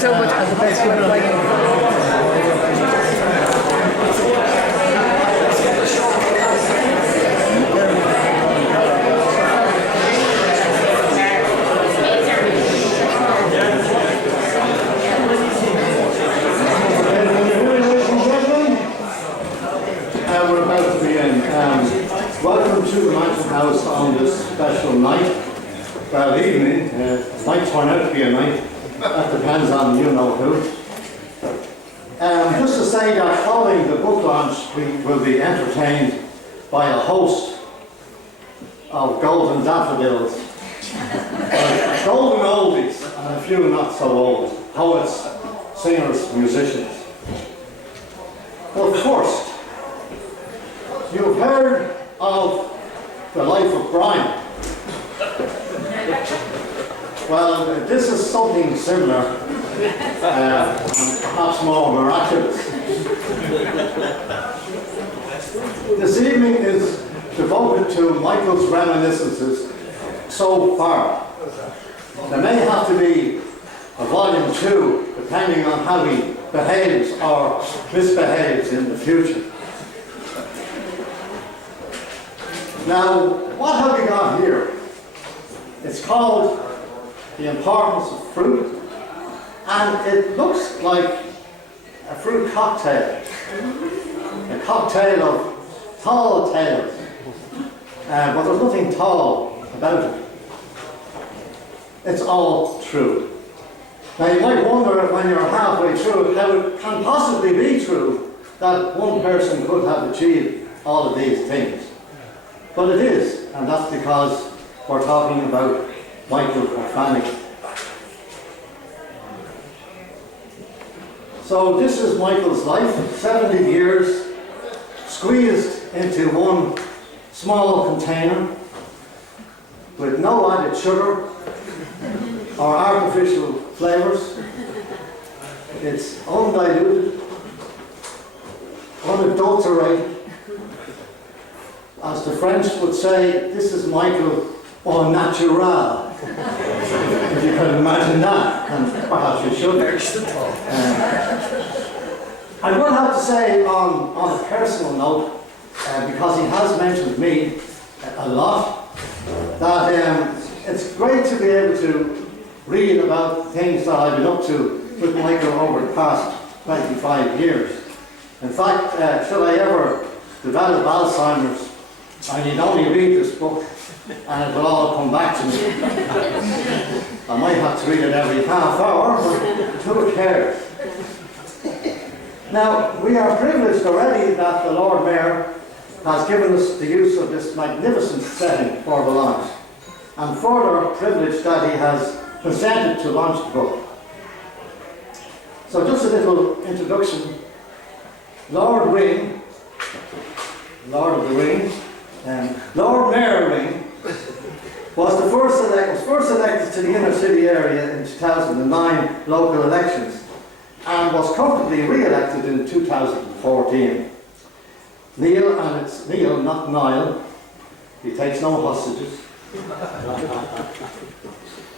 so much as the best one. We're about to begin. Welcome to the Mansion House on this special night. Well, evening. It might turn out to be a night. That depends on you know who. Just to say that following the book launch, we will be entertained by a host of golden daffodils, golden oldies, and a few not so old poets, singers, musicians. But first, you've heard of the life of Brian. Well, this is something similar, and perhaps more miraculous. This evening is devoted to Michael's reminiscences so far. There may have to be a volume 2, depending on how he behaves or misbehaves in the future. Now, what have we got here? It's called The Importance of Fruit, and it looks like a fruit cocktail. A cocktail of tall tales, but there's nothing tall about it. It's all true. Now you might wonder when you're halfway through how it can possibly be true that one person could have achieved all of these things. But it is, and that's because we're talking about Michael O'Flannigan. So this is Michael's life, 70 years, squeezed into one small container with no added sugar or artificial flavours. It's undiluted, unadulterated. As the French would say, this is Michael au naturel. If you can imagine that, and perhaps you should. I will have to say on a personal note, because he has mentioned me a lot, that it's great to be able to read about things that I've been up to with Michael over the past 25 years. In fact, should I ever develop Alzheimer's, I need only read this book and it will all come back to me. I might have to read it every half hour, but who cares? Now, we are privileged already that the Lord Mayor has given us the use of this magnificent setting for the launch, and further privileged that he has consented to launch the book. So just a little introduction. Lord Ring, Lord of the Rings, Lord Mayor Ring was first elected to the inner city area in 2009 local elections and was comfortably re-elected in 2014. Neil, and it's Neil, not Niall, he takes no hostages,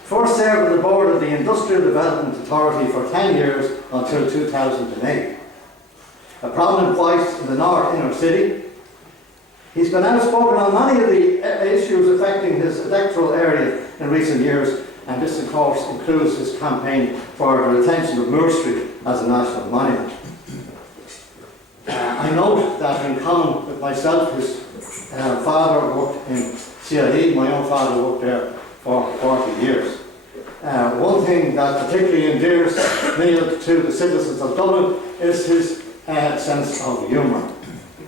first served on the board of the Industrial Development Authority for 10 years until 2008. A prominent voice in the North inner city, he's been outspoken on many of the issues affecting his electoral area in recent years, and this of course includes his campaign for the retention of Moore Street as a national monument. I note that in common with myself, his father worked in CIE, my own father worked there for 40 years. One thing that particularly endears Neil to the citizens of Dublin is his sense of humour.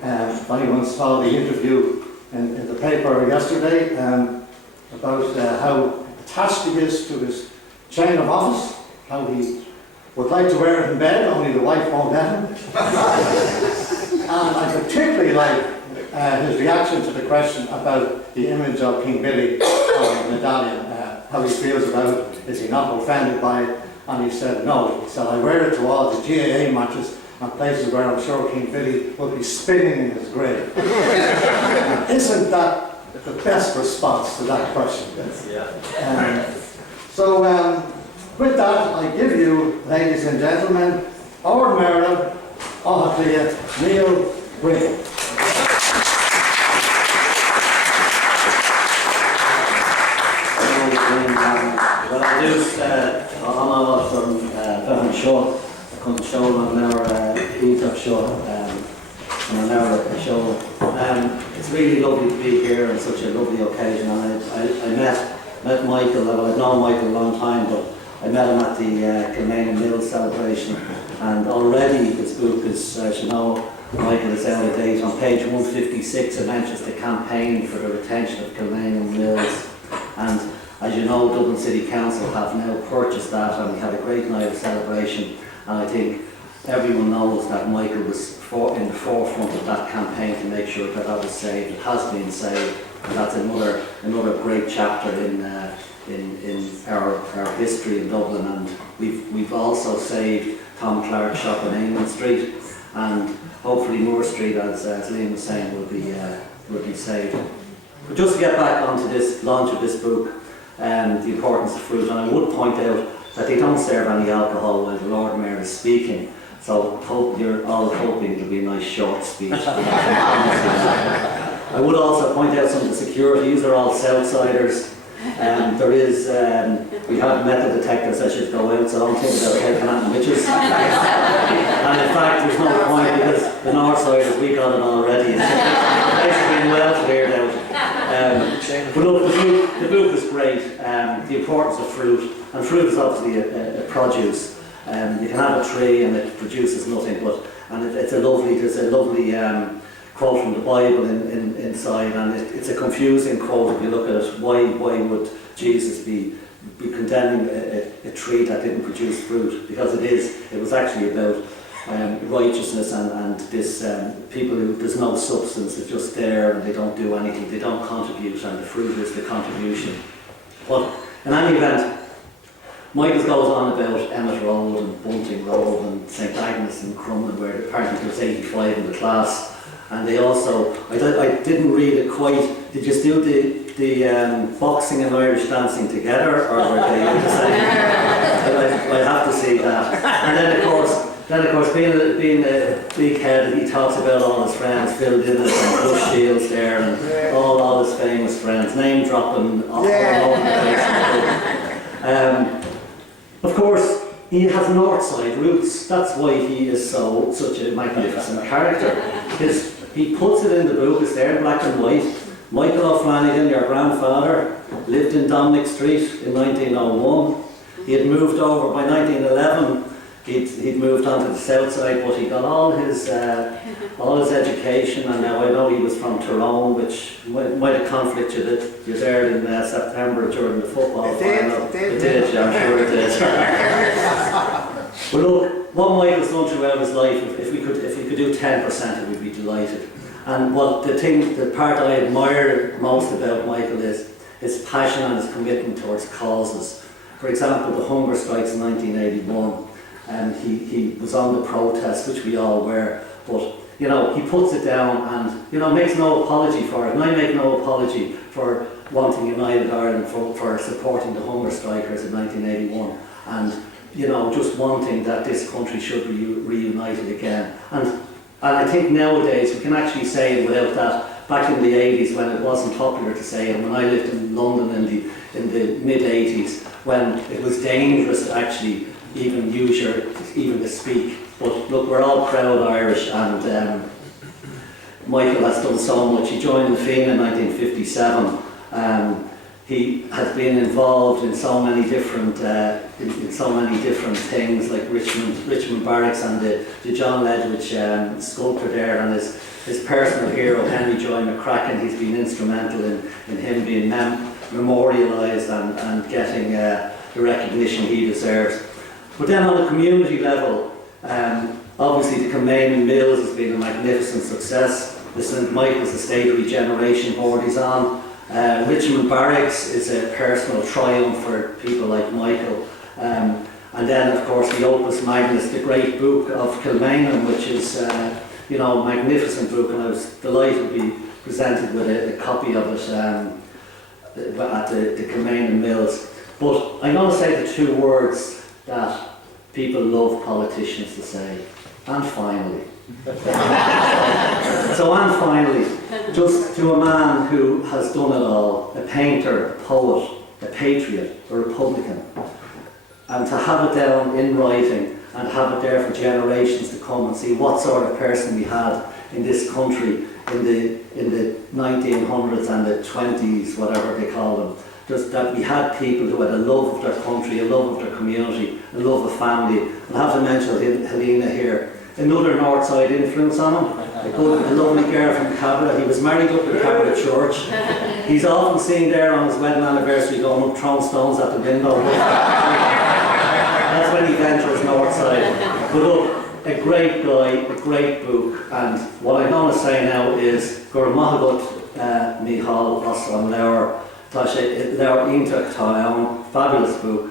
If anyone saw the interview in the paper yesterday about how attached he is to his chain of office, how he would like to wear it in bed, only the wife won't let him. And I particularly like his reaction to the question about the image of King Billy on the medallion, how he feels about it, is he not offended by it? And he said no. He said, I wear it to all the GAA matches and places where I'm sure King Billy will be spinning in his grave. Isn't that the best response to that question? with that, I give you, ladies and gentlemen, our Mayor, Neil Quinn. Well, I do, I'm from Bevan Shaw, come show on our Eve show, on our show. It's really lovely to be here on such a lovely occasion. And I met Michael, well, I've known Michael a long time, but I met him at the Kilmainham Mills celebration, and already his book is, as you know, Michael is out of date. On page 156 it mentions the campaign for the retention of Kilmainham Mills, and as you know, Dublin City Council have now purchased that, and we had a great night of celebration. And I think everyone knows that Michael was in the forefront of that campaign to make sure that that was saved. It has been saved, and that's another great chapter in our history in Dublin. And we've also saved Tom Clark's shop on Eamon Street, and hopefully Moore Street, as Liam was saying, will be saved. But just to get back onto this launch of this book, the importance of fruit, and I would point out that they don't serve any alcohol while the Lord Mayor is speaking, so you're all hoping it'll be a nice short speech. I would also point out some of the security. These are all Southsiders. We have metal detectors that should go out, so don't think about taking on the witches. And in fact, there's no point, because the Northsiders, we got it already. It's basically well cleared out. But look, the book is great. The importance of fruit, and fruit is obviously a produce. You can have a tree and it produces nothing, there's a lovely quote from the Bible inside, and it's a confusing quote if you look at it. Why would Jesus be condemning a tree that didn't produce fruit? Because it was actually about righteousness and this people who, there's no substance, it's just there and they don't do anything, they don't contribute, and the fruit is the contribution. But in any event, Michael goes on about Emmett Road and Bunting Road and St Agnes and Crumlin, where apparently there was 85 in the class. And they also, I didn't read it quite, did you do the boxing and Irish dancing together, or were they the same? I'd have to see that. And then of course, being a big head, he talks about all his friends, Phil Dinnis and Bush Shields there, and all his famous friends, name dropping all over the place. Of course, he has Northside roots. That's why he is such a magnificent character. He puts it in the book, it's there in black and white. Michael O'Flanagan, your grandfather, lived in Dominic Street in 1901. He had moved over by 1911. He'd moved on to the south side, but he got all his education, and now I know he was from Tyrone, which might have conflicted you there in September during the football final. It did, yeah, I'm sure it did. But look, what Michael's done throughout his life, if we could do 10%, we'd be delighted. And the part I admire most about Michael is his passion and his commitment towards causes. For example, the hunger strikes in 1981. And he was on the protest, which we all were, but he puts it down and makes no apology for it. And I make no apology for wanting United Ireland, for supporting the hunger strikers in 1981, and just wanting that this country should be reunited again. And I think nowadays we can actually say it without that. Back in the 80s, when it wasn't popular to say it, when I lived in London in the mid 80s, when it was dangerous to actually even to speak. But look, we're all proud Irish, and Michael has done so much. He joined the Fianna in 1957. He has been involved in so many different things, like Richmond Barracks and the John Ledwidge sculpture there, and his personal hero Henry Joy McCracken. He's been instrumental in him being memorialised and getting the recognition he deserves. But then on a community level, obviously the Kilmainham Mills has been a magnificent success. The St Michael's Estate Regeneration Board he's on. Richmond Barracks is a personal triumph for people like Michael. And then of course the Opus Magnus, the great book of Kilmainham, which is magnificent book, and I was delighted to be presented with a copy of it at the Kilmainham Mills. But I'm going to say the two words that people love politicians to say, and finally. So, and finally, just to a man who has done it all, a painter, a poet, a patriot, a Republican, and to have it down in writing and have it there for generations to come and see what sort of person we had in this country in the 1900s and the 20s, whatever they call them. Just that we had people who had a love of their country, a love of their community, a love of family. And I have to mention Helena here, another North Side influence on him. A lovely girl from Cabra. He was married up in Cabra Church. He's often seen there on his wedding anniversary going up throwing stones at the window. That's when he ventures North Side. But look, a great guy, a great book, and what I'm going to say now is Gur Mahagut Mihal Osram Leor Tasha Leor Intak Taon, fabulous book.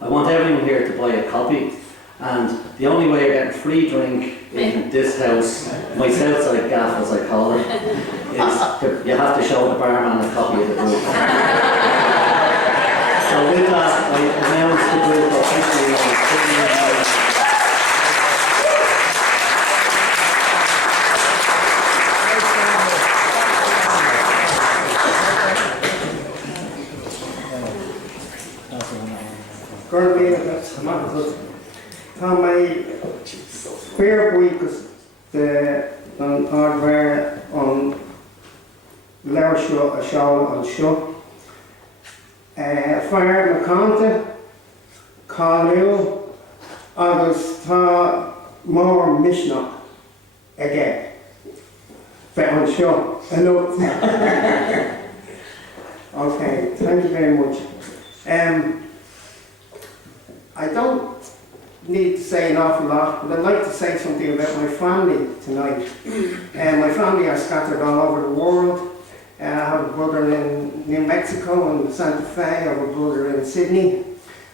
I want everyone here to buy a copy, and the only way you're getting free drink in this house, my Southside gaff as I call it, is you have to show the barman a copy of the book. So with that, I announce the book officially on Tá mai fair buíchas de an ardmhair an leabhar seo a seáil an seo. Fear na cánta, cáiliú, agus tá mór misneach aige bheith an seo. Okay, thank you very much. I don't need to say an awful lot, but I'd like to say something about my family tonight. My family are scattered all over the world. I have a brother in New Mexico and Santa Fe. I have a brother in Sydney.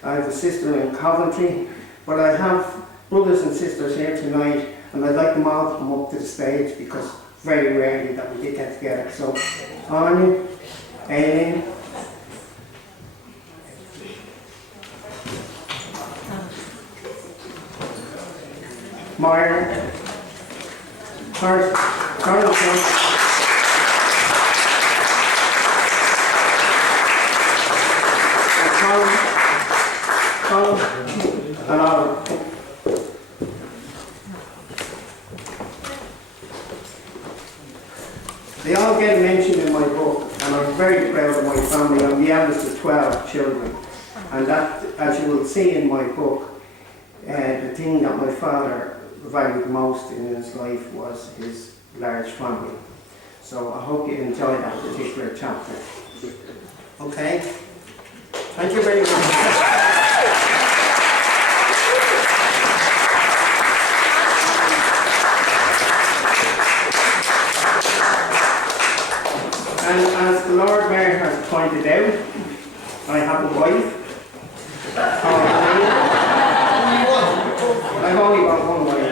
I have a sister in Coventry. But I have brothers and sisters here tonight, and I'd like them all to come up to the stage because very rarely that we did get together. So, Anya, Aileen, Myra, Carson, Colin, and Oliver. They all get mentioned in my book, and I'm very proud of my family. I'm the eldest of 12 children, and that, as you will see in my book, the thing that my father valued most in his life was his large family. So I hope you enjoy that particular chapter. Okay? Thank you very much. And as the Lord Mayor has pointed out, I have a wife. I've only got one wife.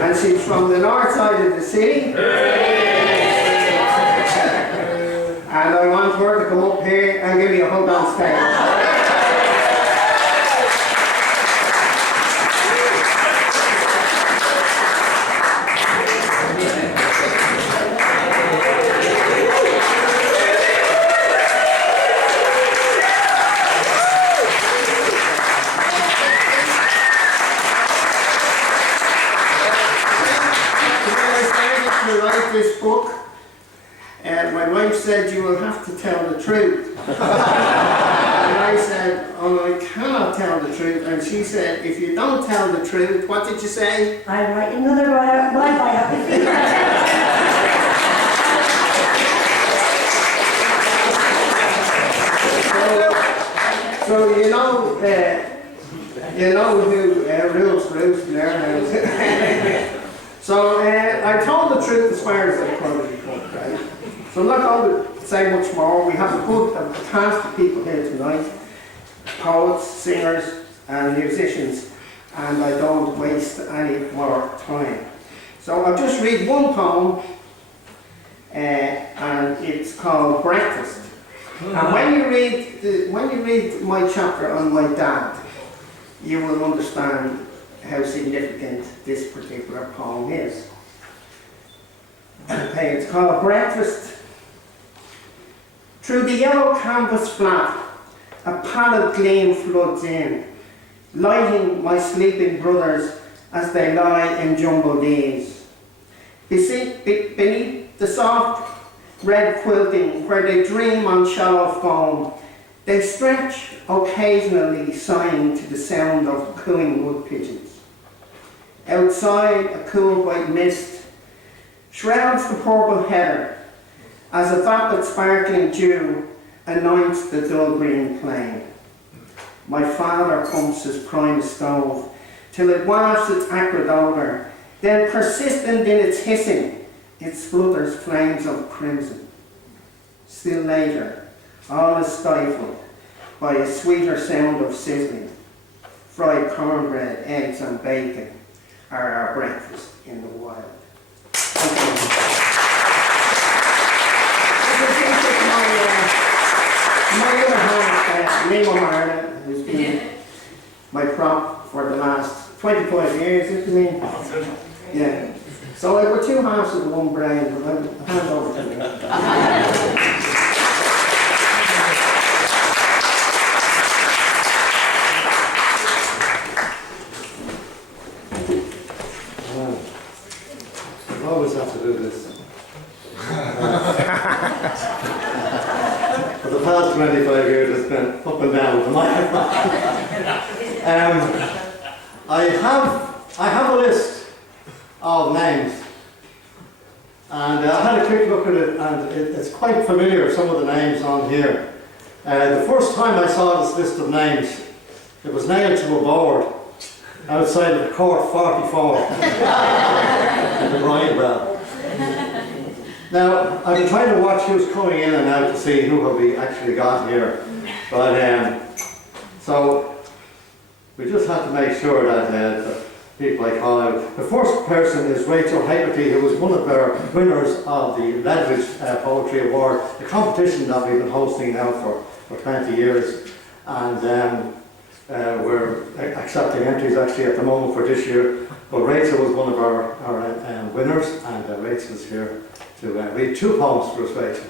And she's from the north side of the city. And I want her to come up here and give you a hug on stage. This book, my wife said you will have to tell the truth. And I said, oh, I cannot tell the truth. And she said, if you don't tell the truth, what did you say? I write another biography. So you know who rules the roost in their house. So I told the truth as far as I could, right? So I'm not going to say much more. We have a good cast of people here tonight, poets, singers and musicians, and I don't waste any more time. So I'll just read one poem, and it's called Breakfast. And when you read my chapter on my dad, you will understand how significant this particular poem is. Okay, it's called Breakfast. Through the yellow canvas flap, a pallid gleam floods in, lighting my sleeping brothers as they lie in jumbled ease. Beneath the soft red quilting where they dream on shallow foam, they stretch occasionally, sighing to the sound of cooing wood pigeons. Outside, a cool white mist shrouds the purple heather as a vapid sparkling dew anoints the dull green plain. My father pumps his prime stove till it wafts its acrid odour, then persistent in its hissing, it splutters flames of crimson. Still later, all is stifled by a sweeter sound of sizzling. Fried cornbread, eggs and bacon are our breakfast in the wild. My other half, Nemo Marla, who's been my prop for the last 25 years, isn't it? Yeah. So we're two halves of the one brain, but I'll hand over to you. I always have to do this. For the past 25 years, it's been up and down with the microphone. I have a list of names, and I had a quick look at it, and it's quite familiar, some of the names on here. The first time I saw this list of names, it was nailed to a board outside of the Court 44 in the Bridewell. Now, I've been trying to watch who's coming in and out to see who have we actually got here, but so we just have to make sure that the people I call out. The first person is Rachel Haggerty, who was one of our winners of the Ledwidge Poetry Award, a competition that we've been hosting now for 20 years, and we're accepting entries actually at the moment for this year. But Rachel was one of our winners, and Rachel is here to read two poems for us, Rachel.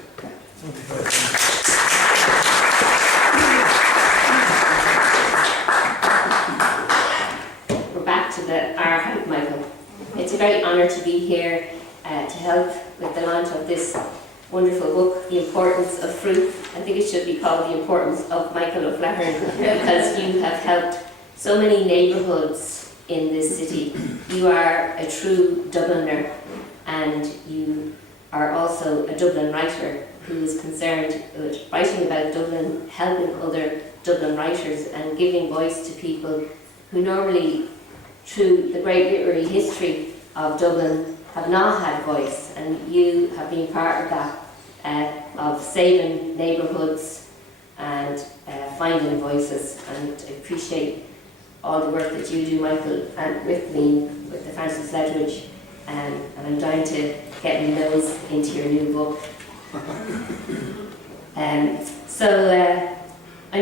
We're back to the Our Help, Michael. It's a great honour to be here to help with the launch of this wonderful book, The Importance of Fruit. I think it should be called The Importance of Michael O'Flaherty, because you have helped so many neighbourhoods in this city. You are a true Dubliner, and you are also a Dublin writer who is concerned with writing about Dublin, helping other Dublin writers and giving voice to people who normally, through the great literary history of Dublin, have not had voice, and you have been part of that, of saving neighbourhoods and finding voices, and I appreciate all the work that you do, Michael, and with me, with the Francis Ledwidge, and I'm trying to get my nose into your new book. I'm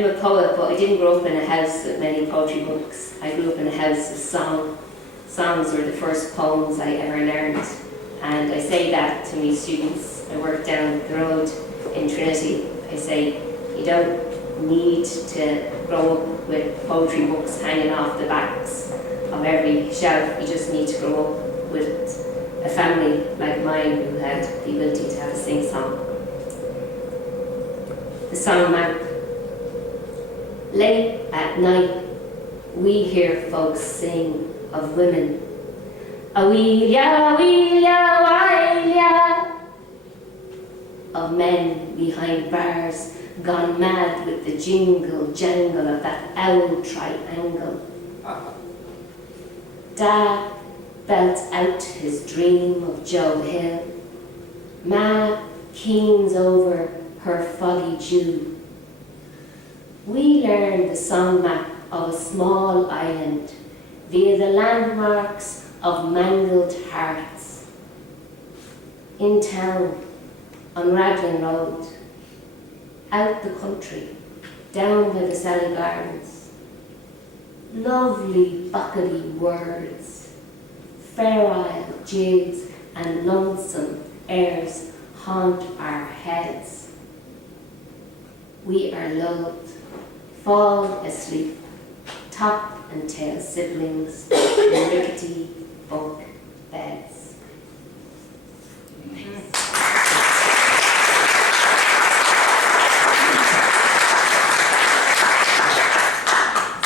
a poet, but I didn't grow up in a house with many poetry books. I grew up in a house of song. Songs were the first poems I ever learned, and I say that to my students. I work down the road in Trinity. I say, you don't need to grow up with poetry books hanging off the backs of every shelf. You just need to grow up with a family like mine who had the ability to have a sing-song. The song map. Late at night, we hear folks sing of women. Awelia, Awelia, Awelia. Of men behind bars, gone mad with the jingle jangle of that owl triangle. Dad belts out his dream of Joe Hill. Ma keens over her foggy Jew. We learn the song map of a small island via the landmarks of mangled hearts. In town, on Raglan Road, out the country, down by the Sally Gardens. Lovely buckety words, feral jigs and lonesome airs haunt our heads. We are lulled, fall asleep, top and tail siblings in rickety bunk beds.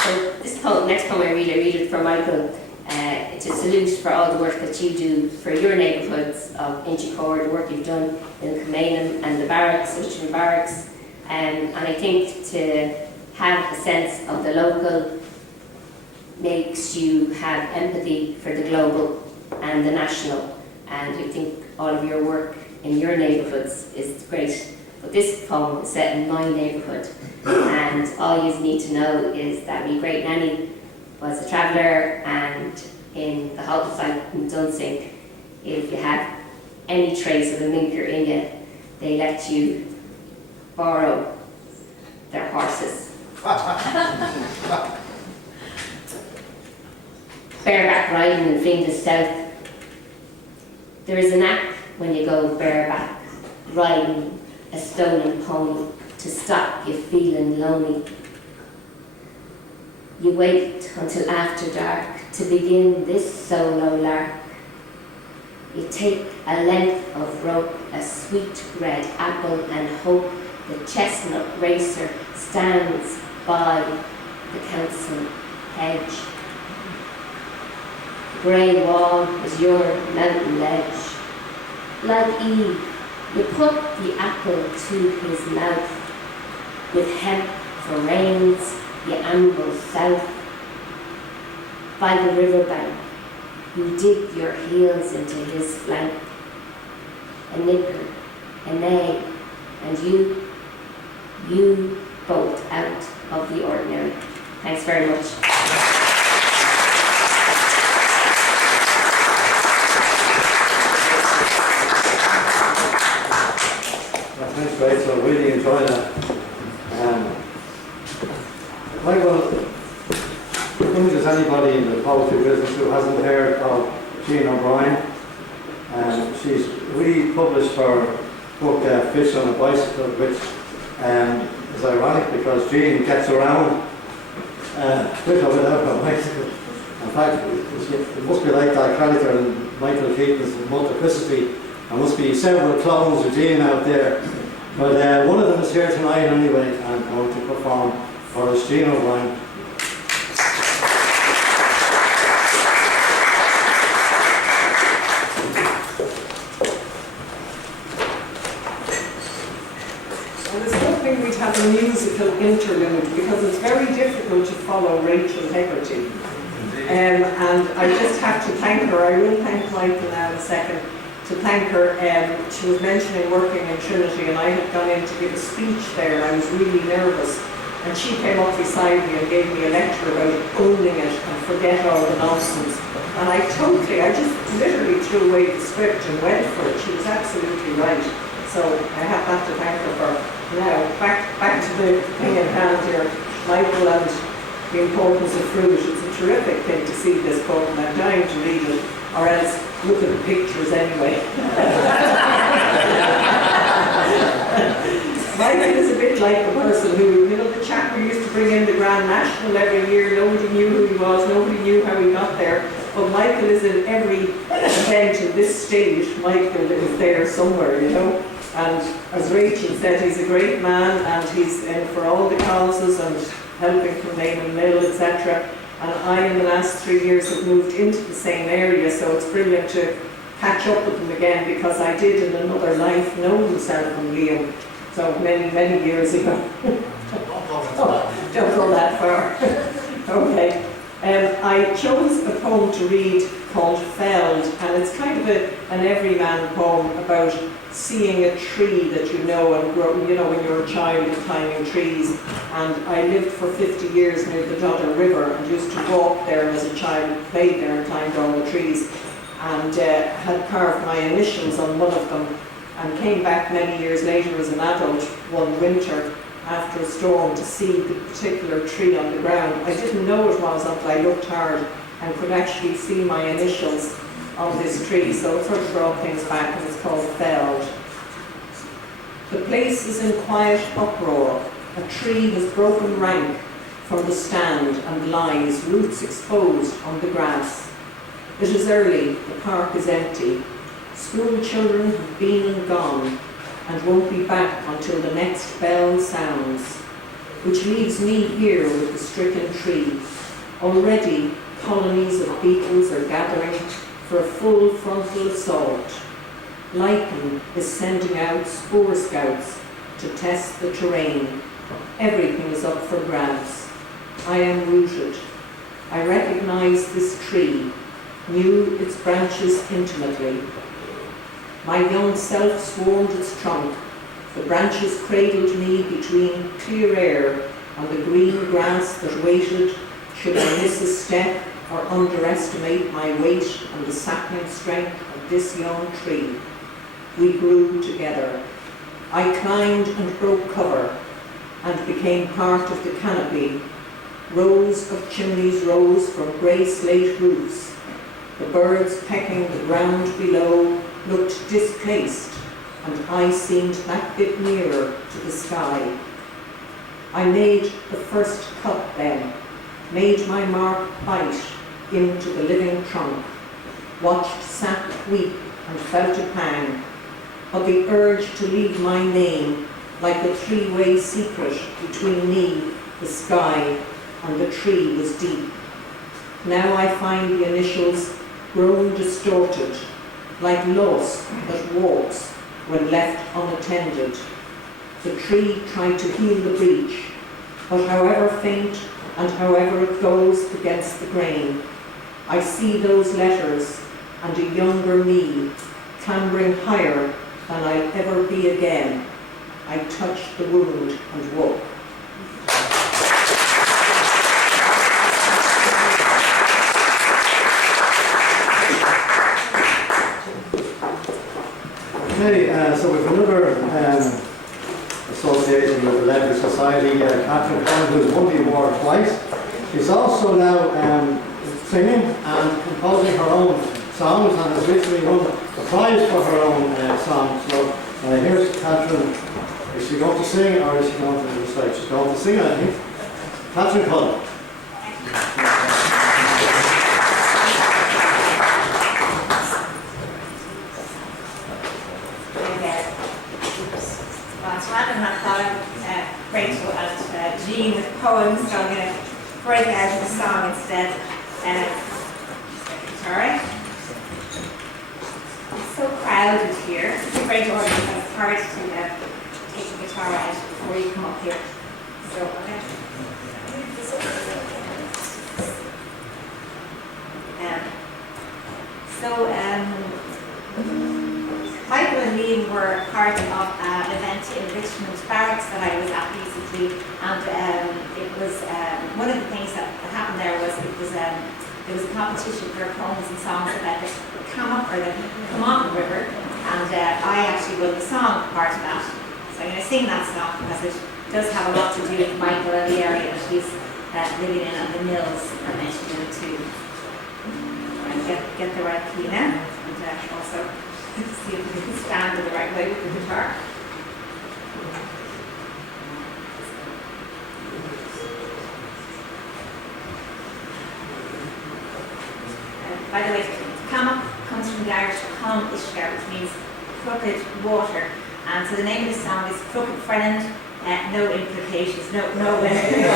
So this poem, next poem I read it for Michael. It's a salute for all the work that you do for your neighbourhoods of Inchicore, the work you've done in Kilmainham and the barracks, Richmond Barracks. And I think to have a sense of the local makes you have empathy for the global and the national. And I think all of your work in your neighbourhoods is great. But this poem is set in my neighbourhood. And all you need to know is that my great nanny was a traveller, and in the Halton site in Dunsink, if you had any trace of a minker in you, they let you borrow their horses. Bareback riding in Flinders South. There is a knack when you go bareback, riding a stolen pony to stop you feeling lonely. You wait until after dark to begin this solo lark. You take a length of rope, a sweet red apple, and hope the chestnut racer stands by the council hedge. The grey wall is your mountain ledge. Like Eve, you put the apple to his mouth. With hemp for reins, you amble south. By the riverbank, you dig your heels into his flank. A nipper, a neigh, and you bolt out of the ordinary. Thanks very much. Thanks, Rachel. I really enjoyed that. Michael, I don't think there's anybody in the poetry business who hasn't heard of Jean O'Brien. She's republished her book Fish on a Bicycle, which is ironic because Jean gets around with or without her bicycle. In fact, it must be like that character in Michael Keaton's Multiplicity. There must be several clones of Jean out there. But one of them is here tonight anyway, and going to perform for us, Jean O'Brien. I was hoping we'd have a musical interlude because it's very difficult to follow Rachel Hegarty. And I just have to thank her. I will thank Michael now in a second. To thank her. She was mentioning working in Trinity, and I had gone in to give a speech there. I was really nervous, and she came up beside me and gave me a lecture about owning it and forget all the nonsense. And I just literally threw away the script and went for it. She was absolutely right. So I have that to thank her for. Now, back to the thing in hand here, Michael, and the importance of fruit. It's a terrific thing to see this book, and I'm dying to read it, or else look at the pictures anyway. Michael is a bit like the person who, the chap who used to bring in the Grand National every year. Nobody knew who he was, nobody knew how he got there. But Michael is in every event in this stage. Michael is there somewhere, And as Rachel said, he's a great man, and he's in for all the causes and helping Kilmainham Mill, etc. And I, in the last 3 years, have moved into the same area, so it's brilliant to catch up with him again, because I did in another life know himself and Liam, so many, many years ago. Don't go that far. Okay. I chose a poem to read called Felled, and it's kind of an everyman poem about seeing a tree that you know and grow, when you're a child and climbing trees. And I lived for 50 years near the Dodder River and used to walk there as a child, played there and climbed all the trees, and had carved my initials on one of them. and came back many years later as an adult one winter after a storm to see the particular tree on the ground. I didn't know it was until I looked hard and could actually see my initials on this tree, so it sort of brought things back, and it's called Feld. The place is in quiet uproar. A tree has broken rank from the stand and lies, roots exposed on the grass. It is early, the park is empty. School children have been and gone and won't be back until the next bell sounds, which leaves me here with the stricken tree. Already, colonies of beetles are gathering for a full frontal assault. Lichen is sending out spore scouts to test the terrain. Everything is up for grabs. I am rooted. I recognize this tree, knew its branches intimately. My young self swarmed its trunk. The branches cradled me between clear air and the green grass that waited should I miss a step or underestimate my weight and the sapling strength of this young tree. We grew together. I climbed and broke cover and became part of the canopy. Rows of chimneys rose from grey slate roofs. The birds pecking the ground below looked displaced, and I seemed that bit nearer to the sky. I made the first cut then, made my mark bite into the living trunk, watched sap weep and felt a pang, but the urge to leave my name like a three-way secret between me, the sky, and the tree was deep. Now I find the initials grown distorted, like loss that walks when left unattended. The tree tried to heal the breach, but however faint and however it goes against the grain, I see those letters and a younger me clambering higher than I'll ever be again. I touched the wound and woke. Okay, so we have another association with the Leather Society, Catherine Cullen, who's won the award twice. She's also now singing and composing her own songs and has recently won a prize for her own song. So here's Catherine. Is she going to sing or is she going to recite? She's going to sing, I think. Catherine Cullen. Rachel and Jean with poems, so I'm going to break out of the song instead. Alright? It's so crowded here. It's a great audience, and it's hard to take the guitar out before you come up here. So, Michael and Liam were part of an event in Richmond Barracks that I was at recently, and it was one of the things that happened there was there was a competition for poems and songs about the Camock River, and I actually wrote the song part of that. So I'm going to sing that song because it does have a lot to do with Michael and the area that he's living in, and the mills are mentioned in it too. Get the right key now, and also see if we can stand in the right way with the guitar. By the way, Camock comes from the Irish Con Ishgar, which means crooked water. And so the name of the song is Crooked Friend, no implications, no anyway,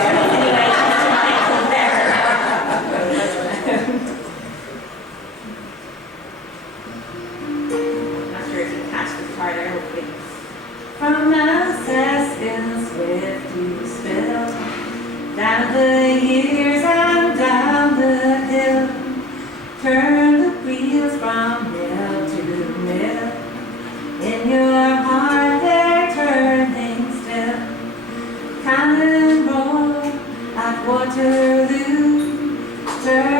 from Alsace swift to spill, down the years and down the hill, turn the wheels from mill to mill. In your heart they're turning still. Cannon roll at Waterloo, turn